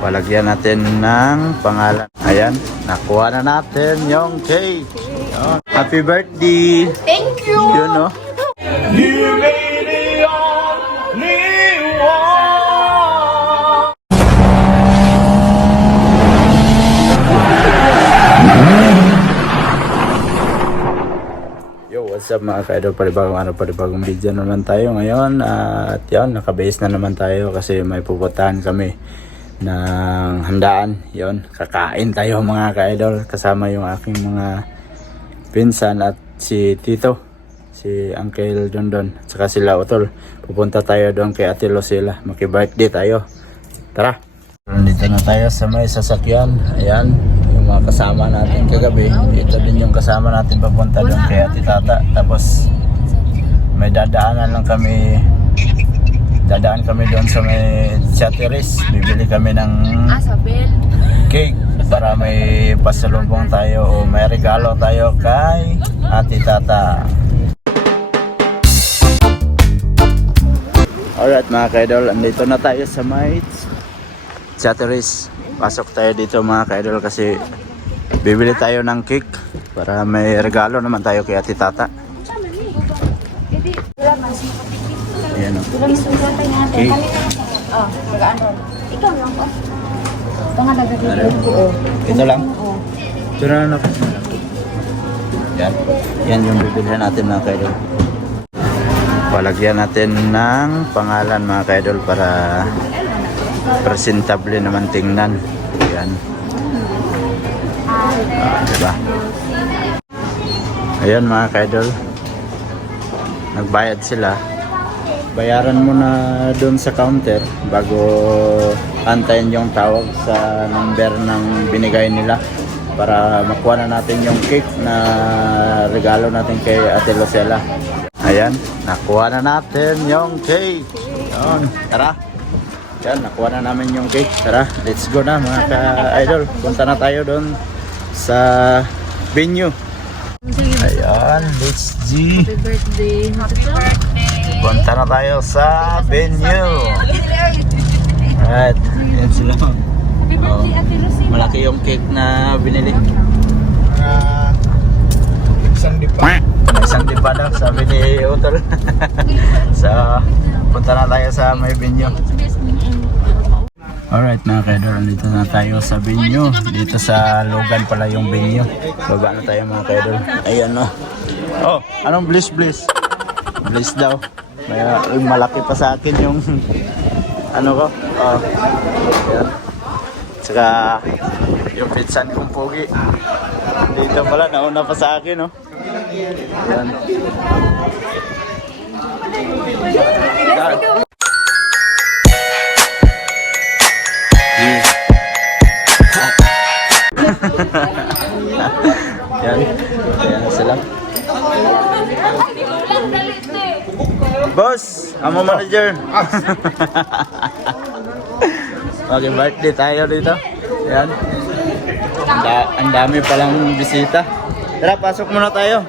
Palagyan natin ng pangalan. Ayan, nakuha na natin yung cake. Oh, happy birthday! Thank you! Yun, no? Yo, what's up mga ka-idol? Panibagong video naman tayo ngayon. At yun, nakabase na naman tayo kasi may pupuntahan kami ng handaan. Yun, kakain tayo mga ka-idol kasama yung aking mga pinsan at si Tito, si Uncle Dondon, at saka sila Utol. Pupunta tayo doon kay Ate Lucila, maki-birthday tayo. Tara! Nandito na tayo sa may sasakyan. Ayan, yung mga kasama natin kagabi. Ito din yung kasama natin papunta doon kay Ate Tata. Tapos may dadaan kami doon sa may chatteries. Bibili kami ng cake para may pasalubong tayo o may regalo tayo kay Ate Tata. Alright mga ka-idol, andito na tayo sa may chatteries. Pasok tayo dito mga ka-idol kasi bibili tayo ng cake para may regalo naman tayo kay Ate Tata. Ayan o. Cake. Ito lang? Ito na lang. Yan. Yan yung bibilihan natin mga ka-idol. Palagyan natin ng pangalan mga ka-idol para presentable naman tingnan. Ayan. Diba? Ayan mga ka-idol. Nagbayad sila. Bayaran mo na doon sa counter bago antayin yung tawag sa number ng binigay nila para makuha na natin yung cake na regalo natin kay Ate Lucila. Ayan, nakuha na natin yung cake. Ayan, tara. Yan, nakuha na namin yung cake. Tara, let's go na mga ka-idol. Punta na tayo doon sa venue. Ayan, let's go. Happy birthday! Punta na tayo sa venue. Alright, yan sila. Happy birthday, Ate Lucila! Malaki yung cake na binili. Isang dipa. Isang dipa daw, sabi ni Utol. So, punta na tayo sa may venue. Alright mga ka-idol, dito na tayo sa venue. Dito sa Logan pala yung venue. Baba na tayo mga ka-idol. Ayan o. Oh, anong bliss? Bliss daw. Malaki pa sa akin yung ano ko. Oh, ayan. Saka yung pinsan kong pogi. Dito pala, nauna pa sa akin oh. Ayan. Yan. Ayan sila. Boss, amo manager. Okay, birthday tayo dito. Yan. Ang dami palang bisita. Tara, pasok muna tayo.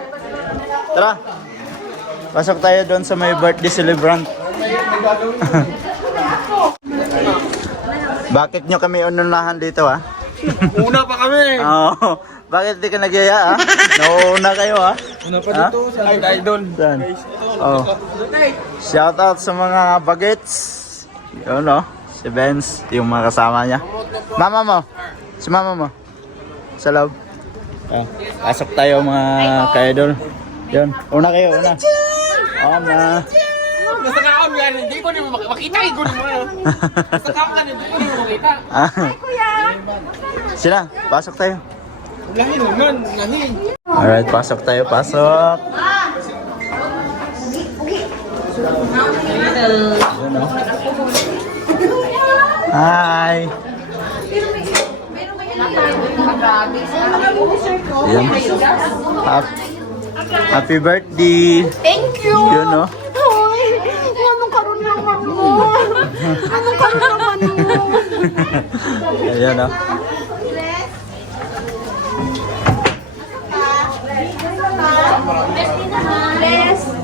Tara. Pasok tayo doon sa may birthday celebrant. Bakit nyo kami ununahan dito ha? Una pa kami. Oo. Bakit di ka nagyaya ha? Nauna kayo ha? Una pa dito sa idol. Saan? Oh. Shout out sa mga bagets. Yun oh. Si Benz, yung mga kasama niya. Mama mo. Si mama mo. Sa loob. Oh. Pasok tayo mga ka-idol. Yun. Una kayo, una. Una. Basta kaon yan, hindi ko naman makita. Basta kaon yan, hindi ko naman makita. Sila, pasok tayo. Lahin naman, lahin. Alright, pasok tayo, pasok. Yun, oh. Hi! Yan. Happy birthday! Thank you! Yun, no? Anong karoon naman mo? Anong karoon naman mo? Ayan, no? Bless!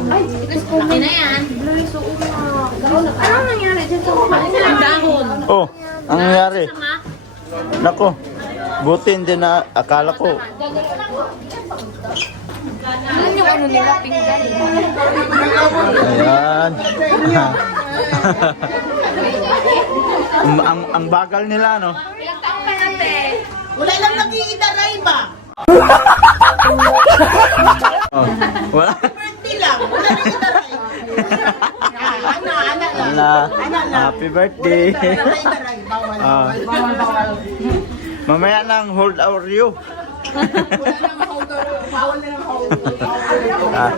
Ay, na yan. Bless, oo nga. Anong nangyari dyan sa mga? Ang dahon. Oh, Ang nangyari? Nako, buti hindi na akala ko. Ano yung ano nila, pinggan? Ayan. ang bagal nila, no? Ilang taon ka na, te? Wala lang nag-iidaray ba? Oh, wala. Birthday lang. Wala nag-iidaray. Ana lang. Wala. Happy birthday. Idaray. Bawal. Ah. Bawal. Mamaya nang hold our you. Wala nang hold. Bawal na ng hold. Ah.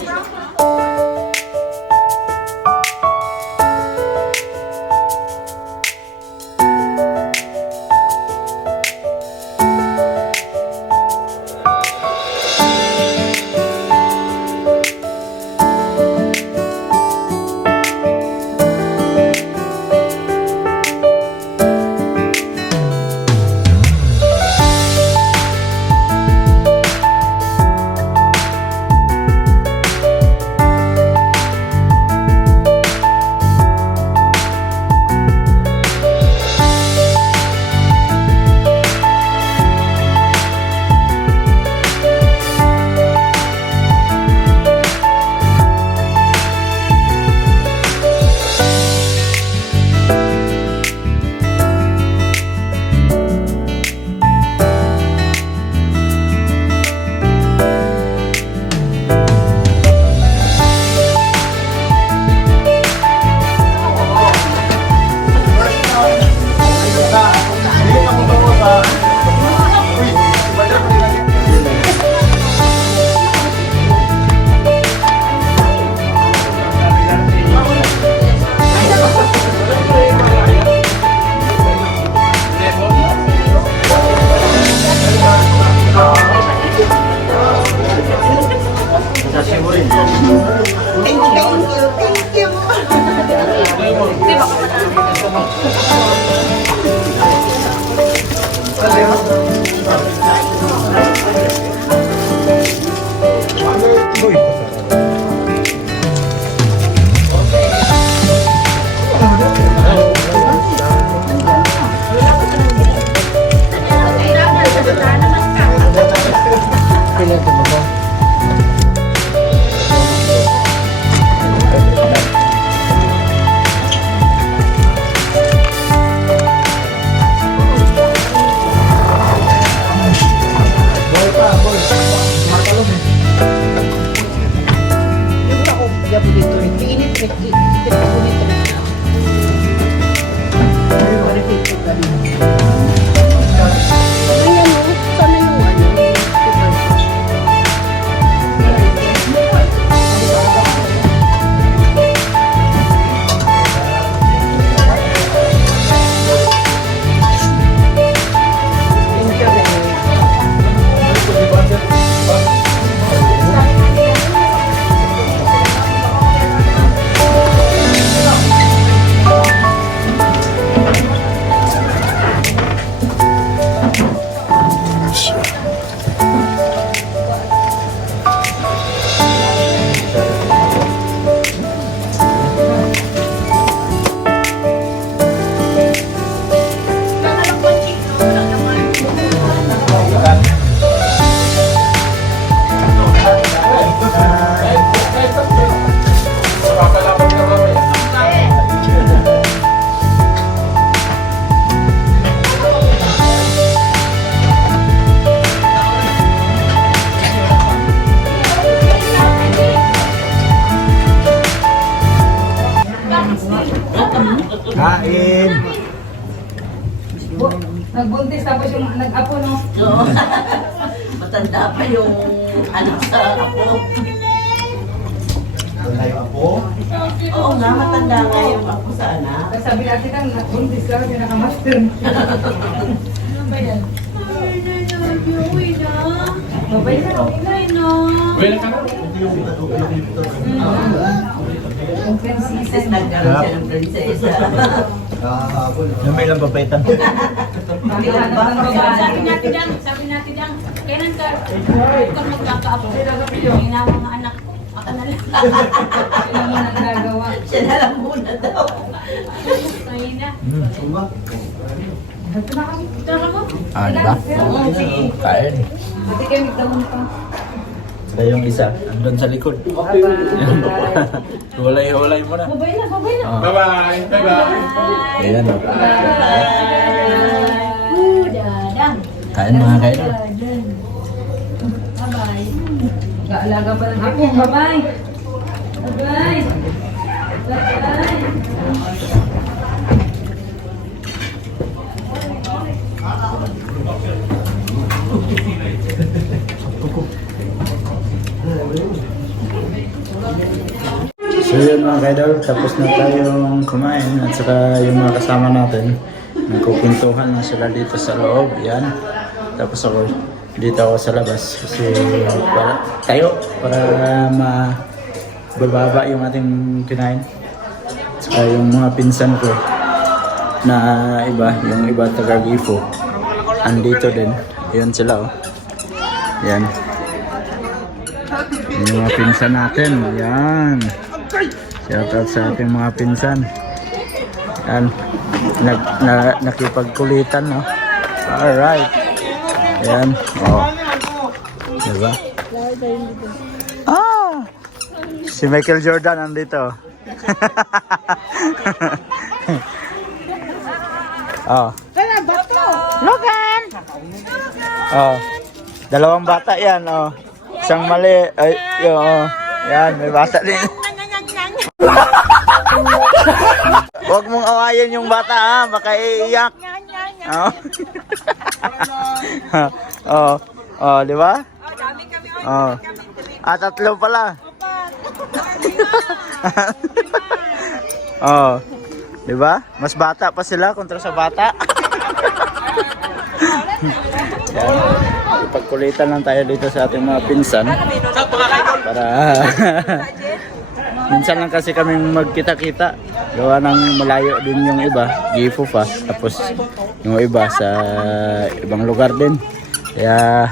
Kain. Nagbuntis tapos yung nag-apo, no? Oo. Matanda pa yung anak sa ako. Oo nga, matanda nga yung ako sa anak. Tapos sabi natin lang, nagbuntis lang, yung nakamaster. Ano ba yan? Babay na, okay na. Well, ka na. Sis, nagkaroon siya ng prinsesa. Na may lang papaitan. Sabi natin dyan, kailan ka magkakaapo? Yung na mga anak, baka na lang. Sila mo nagagawa. Siya na lang muna daw. Ayun na. Ah, diba? Kain. Hindi kayo magdamon pa. Saka yung isa, andun sa likod. Hulay-hulay mo na. Babay na, babay na. Oh. Bye-bye. Bye-bye. Ayan. Dadang. Kain mga kaidol. Bye-bye. Gaalaga pa ng hapon. Babay. Babay. Babay. So yun mga kaidol, tapos na tayong kumain at saka yung mga kasama natin nagkukwentuhan na sila dito sa loob, yan. Tapos ako, dito ako sa labas kasi para tayo, para mabababa yung ating kinain. At saka yung mga pinsan ko na iba, yung iba taga Gifo, andito din. Yun sila oh. Yan. Yung mga pinsan natin, yan. Shout out sa ating mga pinsan. Yan. Nakipagkulitan, no? Alright. Yan. Oh. Diba? Ah! Si Michael Jordan nandito. Oh. Logan! Oh. Dalawang bata yan, oh. Isang mali. Ay, yun, oh. Yan, may bata din. Huwag mong awayin yung bata, ha? Baka iiyak. Oh. Oh. Oh, di ba? Oh. Ah, tatlo pala. Oh. Di ba? Mas bata pa sila kontra sa bata. Yan. Ipagkulitan lang tayo dito sa ating mga pinsan. Para minsan lang kasi kaming magkita-kita. Gawa ng malayo din yung iba, Gifo pa. Tapos yung iba sa ibang lugar din. Kaya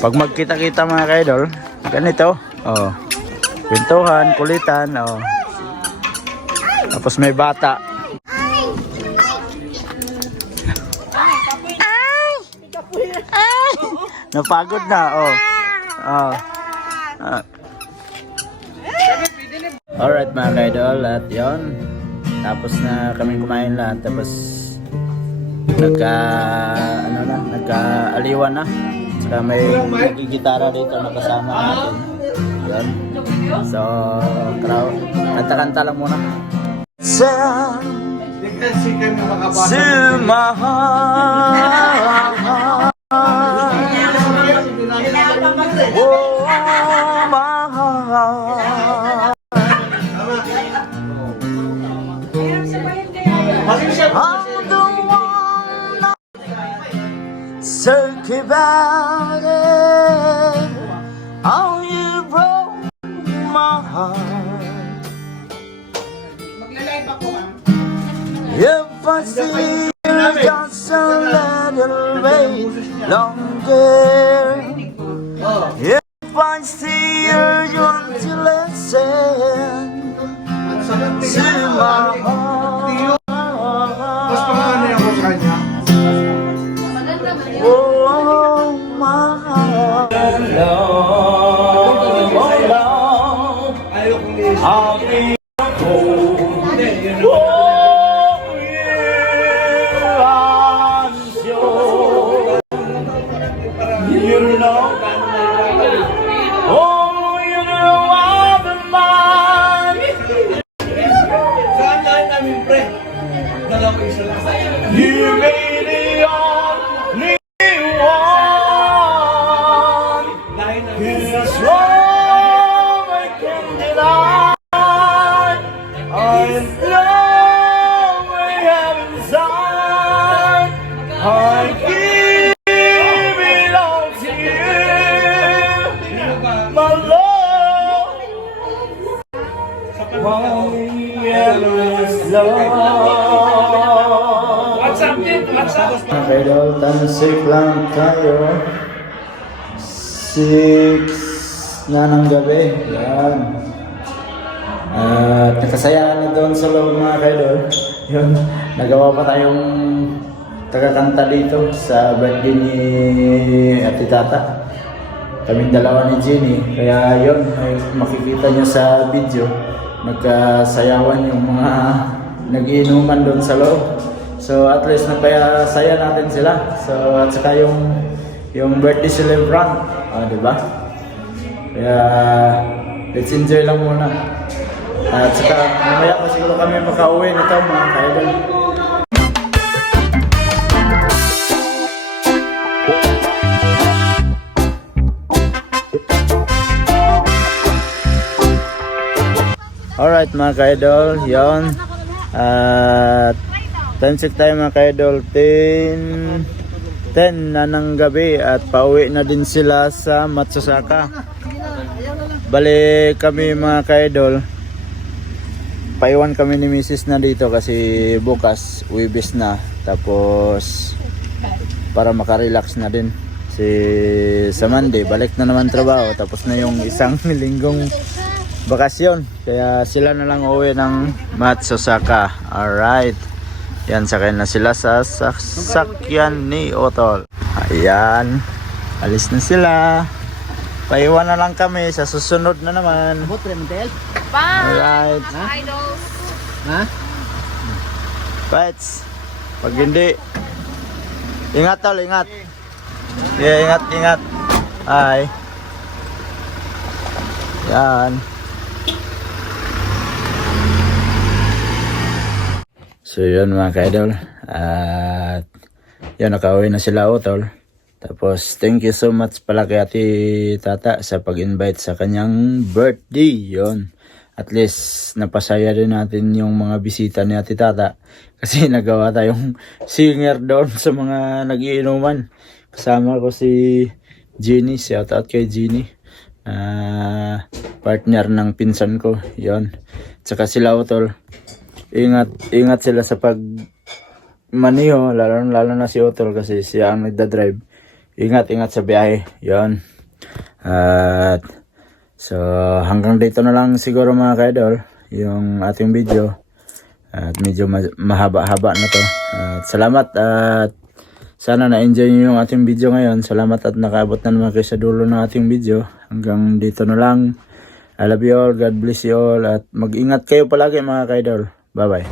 pag magkita-kita mga kaidol, ganito. Oh. Kwentuhan, kulitan, oh. Tapos may bata. Napagod na, oh. Oh. Alright mga kaidol, at yun. Tapos na kami kumain lahat. Tapos nagka-aliwan na. Saka may nagigitara dito na kasama natin. Yun. So, kanta-kanta lang muna. Circle about it, oh you broke my heart. If I see you just a little bit longer, if I see you want to listen to my heart. Oh my heart. I'll be cold. Oh, yeah, I'm sure. You know. Oh, you know I'm the man. You made the only one. It's wrong, I can deny. I'm love we have inside. I give it all to you, my love. My endless love. Okay, dol, tansik lang tayo. 6 na ng gabi. Yan. At nakasayahan na doon sa loob mga kaidol. Yun, nagawa pa tayong taga-kanta dito sa birthday ni Ate Tata. Kaming dalawa ni Jenny. Kaya yun, ay makikita nyo sa video. Nagkasayawan yung mga nag-iinuman doon sa loob. So at least napayasaya natin sila. So at saka yung birthday celebrant. Diba? Kaya let's enjoy lang muna. At saka mamaya pa siguro kami makauwi nito mga kaidol. Alright mga ka-idol, yun. At time check tayo mga ka-idol, 10 na ng gabi at pauwi na din sila sa Matsusaka. Bali kami mga ka-idol, paiwan kami ni Mrs. na dito kasi bukas Webes na. Tapos para makarelax na din. Sa Monday, balik na naman trabaho. Tapos na yung isang linggong bakasyon, kaya sila na lang uwi ng Matsusaka. Alright, yan, sakay na sila sa sasakyan ni Otol. Ayan, alis na sila. Paiwan na lang kami, sa susunod na naman. Alright. Bites, pag hindi, ingat tol, ingat. Yeah, ingat. Bye. Yan. So yun mga ka-idol, at yun, nakauwi na sila Otol. Tapos thank you so much pala kay Ate Tata sa pag-invite sa kanyang birthday. Yun, at least napasaya din natin yung mga bisita ni Ate Tata kasi nagawa tayong singer doon sa mga nagiinuman. Kasama ko si Jenny, shout out kay Jenny, partner ng pinsan ko. Yun, tsaka sila Otol. Ingat sila sa pag maniho, lalo na si Otol kasi siya ang nagda-drive. Ingat sa biyahe. Yon. At so hanggang dito na lang siguro mga ka-idol yung ating video. At medyo mahaba-haba na to. At salamat at sana na-enjoy niyo yung ating video ngayon. Salamat at nakaabot na naman kayo sa dulo ng ating video. Hanggang dito na lang. I love you all. God bless you all. At mag-ingat kayo palagi mga ka-idol. Bye-bye.